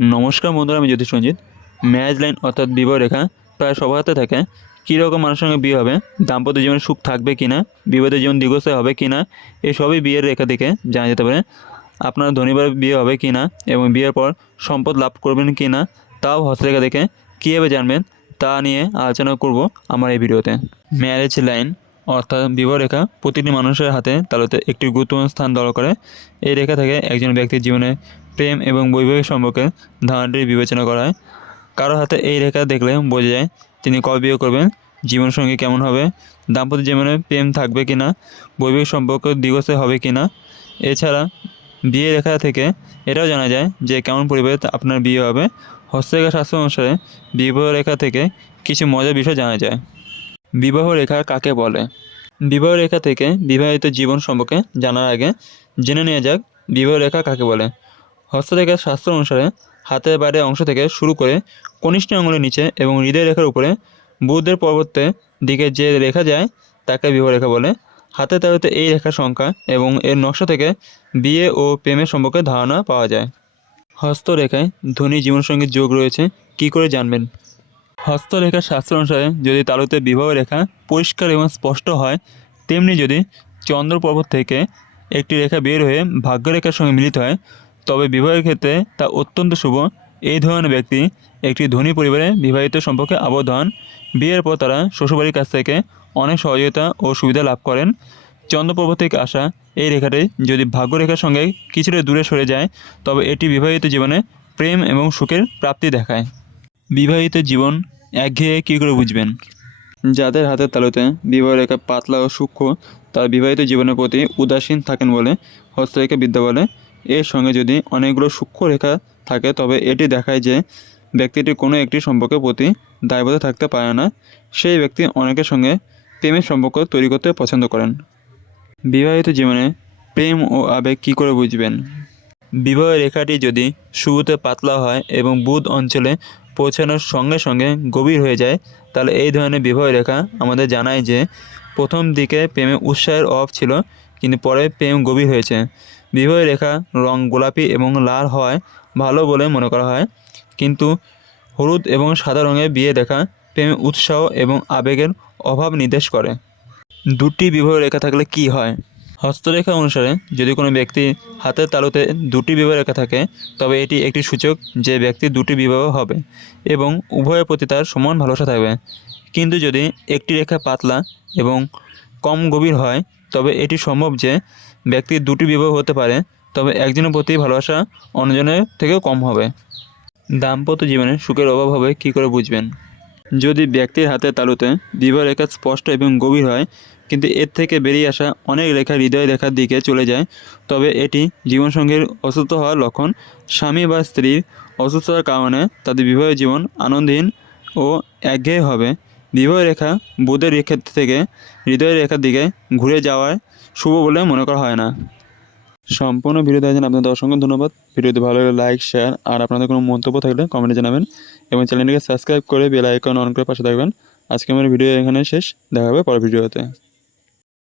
নমস্কার বন্ধুরা, আমি জ্যোতিষ রঞ্জিত। ম্যারেজ লাইন অর্থাৎ বিবাহ রেখা প্রায় সবার হাতে থাকে। কীরকম মানুষের সঙ্গে বিয়ে হবে, দাম্পত্য জীবনে সুখ থাকবে কি না, বিবাহিত জীবন দীর্ঘস্থায়ী হবে কি না, এসবই বিয়ের রেখা থেকে জানা যেতে পারে। আপনার ধনীভাবে বিয়ে হবে কি না এবং বিয়ের পর সম্পদ লাভ করবেন কি না, তাও হস্তরেখা দেখে কীভাবে জানবেন তা নিয়ে আলোচনা করব আমার এই ভিডিওতে। ম্যারেজ লাইন অর্থাৎ বিবাহ রেখা প্রতিটি মানুষের হাতে তালুতে একটি গুরুত্বপূর্ণ স্থান দখল করে। এই রেখা থেকে একজন ব্যক্তির জীবনে প্রেম এবং বৈবাহিক সম্পর্কের ধারণাটি বিবেচনা করা হয়। কারো হাতে এই রেখা দেখলে বোঝা যায় তিনি কবে বিয়ে করবেন, জীবনসঙ্গী কেমন হবে, দাম্পত্য জীবনে প্রেম থাকবে কি না, বৈবাহিক সম্পর্ক দীর্ঘস্থায়ী হবে কি না। এছাড়া বিয়ে রেখা থেকে এটাও জানা যায় যে কেমন পরিবারে আপনার বিয়ে হবে। হস্তরেখা শাস্ত্র অনুসারে বিবাহ রেখা থেকে কিছু মজার বিষয় জানা যায়। বিবাহ রেখা কাকে বলে? বিবাহ রেখা থেকে বিবাহিত জীবন সম্পর্কে জানার আগে জেনে নেওয়া যাক বিবাহ রেখা কাকে বলে। হস্তরেখার শাস্ত্র অনুসারে হাতের বাইরের অংশ থেকে শুরু করে কনিষ্ঠ আঙুলের নিচে এবং হৃদয় রেখার উপরে বুধের পরবর্তী দিকে যে রেখা যায় তাকে বিবাহ রেখা বলে। হাতের তালুতে এই রেখার সংখ্যা এবং এর নকশা থেকে বিয়ে ও প্রেমের সম্পর্কে ধারণা পাওয়া যায়। হস্তরেখায় ধনী জীবনসঙ্গীর যোগ রয়েছে কী করে জানবেন? হস্তরেখার শাস্ত্র অনুসারে যদি তালুতে বিবাহ রেখা পরিষ্কার এবং স্পষ্ট হয়, তেমনি যদি চন্দ্র পর্বত থেকে একটি রেখা বের হয়ে ভাগ্যরেখার সঙ্গে মিলিত হয়, তবে বিবাহের ক্ষেত্রে তা অত্যন্ত শুভ। এই ধরনের ব্যক্তি একটি ধনী পরিবারে বিবাহিত সম্পর্কে আবদ্ধ হন। বিয়ের পর তারা শ্বশুরবাড়ির কাছ থেকে অনেক সহযোগিতা ও সুবিধা লাভ করেন। চন্দ্র পর্বত থেকে আসা এই রেখাটি যদি ভাগ্যরেখার সঙ্গে কিছুটা দূরে সরে যায়, তবে এটি বিবাহিত জীবনে প্রেম এবং সুখের প্রাপ্তি দেখায়। বিবাহিত জীবন একঘেয়ে কী করে বুঝবেন? যাদের হাতের তালুতে বিবাহ রেখা পাতলা ও সূক্ষ্ম, তার বিবাহিত জীবনের প্রতি উদাসীন থাকেন বলে হস্তরেখা বিদ্যা বলে। এর সঙ্গে যদি অনেকগুলো সূক্ষ্ম রেখা থাকে, তবে এটি দেখায় যে ব্যক্তিটি কোনো একটি সম্পর্কের প্রতি দায়বদ্ধ থাকতে পারে না। সেই ব্যক্তি অনেকের সঙ্গে প্রেমের সম্পর্ক তৈরি করতে পছন্দ করেন। বিবাহিত জীবনে প্রেম ও আবেগ কী করে বুঝবেন? বিবাহ রেখাটি যদি শুরুতে পাতলা হয় এবং বুধ অঞ্চলে পৌঁছানোর সঙ্গে সঙ্গে গভীর হয়ে যায়, তাহলে এই ধরনের বিবাহ রেখা আমাদের জানায় যে প্রথম দিকে প্রেমে উৎসাহের অভাব ছিল, কিন্তু পরে প্রেম গভীর হয়েছে। বিবাহ রেখা রং গোলাপি এবং লাল হওয়ায় ভালো বলে মনে করা হয়, কিন্তু হলুদ এবং সাদা রঙের বিয়ে দেখা প্রেমে উৎসাহ এবং আবেগের অভাব নির্দেশ করে। দুটি বিবাহ রেখা থাকলে কি হয়? হস্তরেখা অনুসারে যদি কোনো ব্যক্তি হাতের তালুতে দুটি বিবাহ রেখা থাকে, তবে এটি একটি সূচক যে ব্যক্তির দুটি বিবাহ হবে এবং উভয়ের প্রতি তার সমান ভালোবাসা থাকবে। কিন্তু যদি একটি রেখা পাতলা এবং কম গভীর হয়, তবে এটি সম্ভব যে ব্যক্তির দুটি বিবাহ হতে পারে, তবে একজনের প্রতি ভালোবাসা অন্যজনের থেকেও কম হবে। দাম্পত্য জীবনে সুখের অভাব হবে কী করে বুঝবেন? যদি ব্যক্তির হাতের তালুতে বিবাহ রেখা স্পষ্ট এবং গভীর হয়, কিন্তু এর থেকে বেরিয়ে আসা অনেক রেখা হৃদয় রেখার দিকে চলে যায়, তবে এটি জীবনসঙ্গীর অসুস্থ হওয়ার লক্ষণ। স্বামী বা স্ত্রীর অসুস্থতার কারণে তাদের বিবাহ জীবন আনন্দহীন ও একঘেয়ে হবে। বিবাহ রেখা বুধের ক্ষেত্র থেকে হৃদয় রেখার দিকে ঘুরে যাওয়ায় শুভ বলে মনে করা হয় না। সম্পূর্ণ ভিডিও দেখার জন্য আপনাদের অসংখ্য ধন্যবাদ। ভিডিওটি ভালো লাগলে লাইক, শেয়ার আর আপনাদের কোনো মন্তব্য থাকলে কমেন্টে জানাবেন এবং চ্যানেলটিকে সাবস্ক্রাইব করে বেল আইকন অন করে পাশে থাকবেন। আজকে আমার ভিডিও এখানে শেষ, দেখা হবে পরের ভিডিওতে।